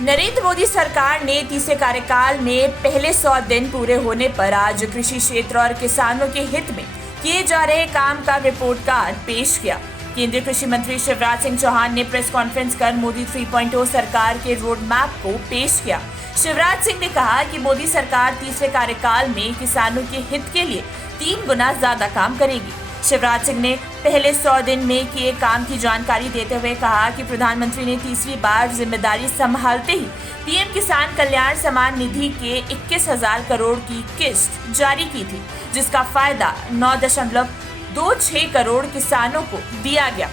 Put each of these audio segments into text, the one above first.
नरेंद्र मोदी सरकार ने तीसरे कार्यकाल में पहले 100 दिन पूरे होने पर आज कृषि क्षेत्र और किसानों के हित में किए जा रहे काम का रिपोर्ट कार्ड पेश किया। केंद्रीय कृषि मंत्री शिवराज सिंह चौहान ने प्रेस कॉन्फ्रेंस कर मोदी 3.0 सरकार के रोड मैप को पेश किया। शिवराज सिंह ने कहा कि मोदी सरकार तीसरे कार्यकाल में किसानों के हित के लिए 3 गुना ज्यादा काम करेगी। शिवराज सिंह ने पहले 100 दिन में किए काम की जानकारी देते हुए कहा कि प्रधानमंत्री ने तीसरी बार जिम्मेदारी संभालते ही पीएम किसान कल्याण सम्मान निधि के 21,000 करोड़ की किस्त जारी की थी, जिसका फायदा 9.26 करोड़ किसानों को दिया गया।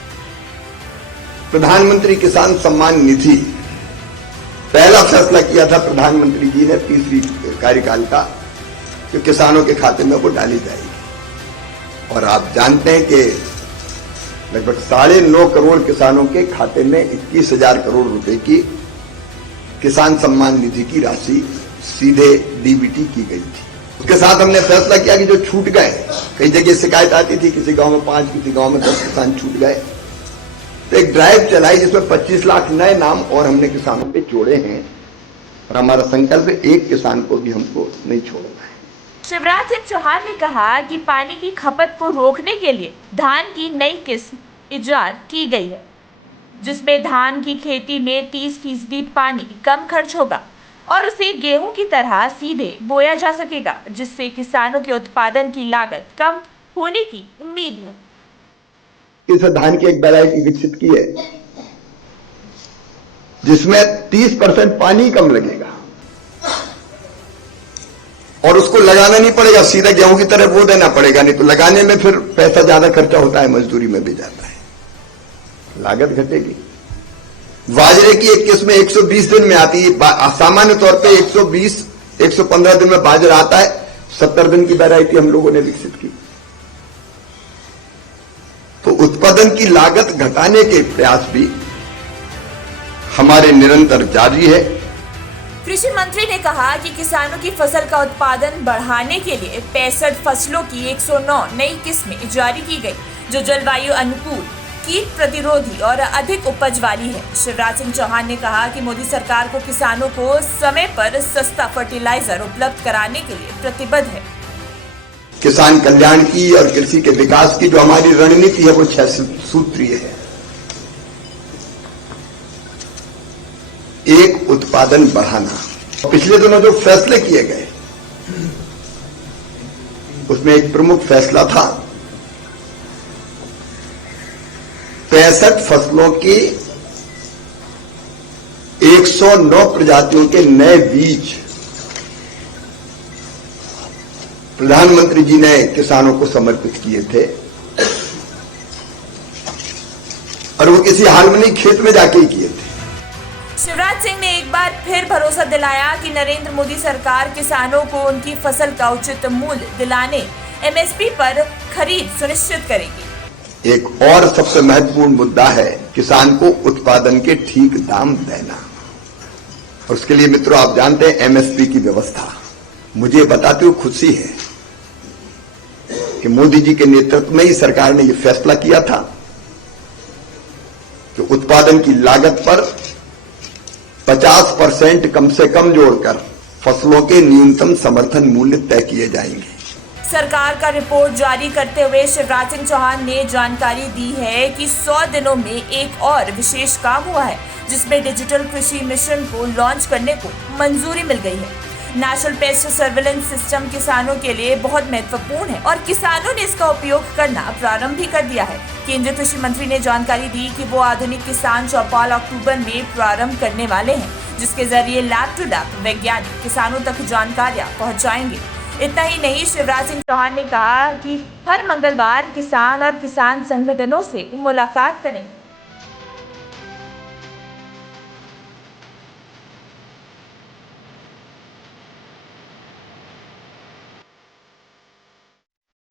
प्रधानमंत्री किसान सम्मान निधि पहला फैसला किया था प्रधानमंत्री जी ने तीसरी कार्यकाल का, जो किसानों के खाते में वो डाली जाएगी। और आप जानते हैं कि लगभग 9.5 करोड़ किसानों के खाते में 21,000 करोड़ रुपए की किसान सम्मान निधि की राशि सीधे डीबीटी की गई थी। उसके साथ हमने फैसला किया कि जो छूट गए, कई जगह शिकायत आती थी, किसी गांव में 5, किसी गांव में 10 किसान छूट गए, तो एक ड्राइव चलाई जिसमें 25 लाख नए नाम और हमने किसानों पे जोड़े हैं। और हमारा संकल्प है एक किसान को भी हमको नहीं छोड़ना है। शिवराज सिंह चौहान ने कहा कि पानी की खपत को रोकने के लिए धान की नई किस्म इजाद की गई है, जिसमें धान की खेती में 30% पानी कम खर्च होगा और उसे गेहूं की तरह सीधे बोया जा सकेगा, जिससे किसानों के उत्पादन की लागत कम होने की उम्मीद है। इस धान की एक वैरायटी विकसित की है जिसमें 30% पानी कम लगेगा और उसको लगाना नहीं पड़ेगा, सीधा गेहूं की तरह बो देना पड़ेगा। नहीं तो लगाने में फिर पैसा ज्यादा खर्चा होता है, मजदूरी में भी जाता है, लागत घटेगी। बाजरे की एक किस्म 120 दिन में आती है। सामान्य तौर पे 120-115 दिन में बाजरा आता है। 70 दिन की वैरायटी हम लोगों ने विकसित की। तो उत्पादन की लागत घटाने के प्रयास भी हमारे निरंतर जारी है। कृषि मंत्री ने कहा कि किसानों की फसल का उत्पादन बढ़ाने के लिए 65 फसलों की 109 नई किस्में जारी की गई, जो जलवायु अनुकूल, कीट प्रतिरोधी और अधिक उपज वाली है। शिवराज सिंह चौहान ने कहा कि मोदी सरकार को किसानों को समय पर सस्ता फर्टिलाइजर उपलब्ध कराने के लिए प्रतिबद्ध है। किसान कल्याण की और कृषि के विकास की जो हमारी रणनीति है वो 6 सूत्रीय है। एक, उत्पादन बढ़ाना। पिछले दिनों जो फैसले किए गए उसमें एक प्रमुख फैसला था 65 फसलों की 109 प्रजातियों के नए बीज प्रधानमंत्री जी ने किसानों को समर्पित किए थे। और वो किसी हाल में नहीं, खेत में जाके ही किए थे। शिवराज सिंह ने एक बार फिर भरोसा दिलाया कि नरेंद्र मोदी सरकार किसानों को उनकी फसल का उचित मूल्य दिलाने, एमएसपी पर खरीद सुनिश्चित करेगी। एक और सबसे महत्वपूर्ण मुद्दा है किसान को उत्पादन के ठीक दाम देना। और उसके लिए मित्रों, आप जानते हैं एमएसपी की व्यवस्था। मुझे बताते हुए खुशी है कि मोदी जी के नेतृत्व में ही सरकार ने यह फैसला किया था कि उत्पादन की लागत पर 50% कम से कम जोड़कर फसलों के न्यूनतम समर्थन मूल्य तय किए जाएंगे। सरकार का रिपोर्ट जारी करते हुए शिवराज सिंह चौहान ने जानकारी दी है कि 100 दिनों में एक और विशेष काम हुआ है, जिसमें डिजिटल कृषि मिशन को लॉन्च करने को मंजूरी मिल गई है। नेशनल पेस्ट सर्विलेंस सिस्टम किसानों के लिए बहुत महत्वपूर्ण है और किसानों ने इसका उपयोग करना प्रारंभ भी कर दिया है। केंद्रीय कृषि मंत्री ने जानकारी दी कि वो आधुनिक किसान चौपाल अक्टूबर में प्रारंभ करने वाले हैं, जिसके जरिए लैब टू लैब वैज्ञानिक किसानों तक जानकारियां पहुंचाएंगे। इतना ही नहीं, शिवराज सिंह चौहान ने कहा कि हर मंगलवार किसान और किसान संगठनों से मुलाकात करें।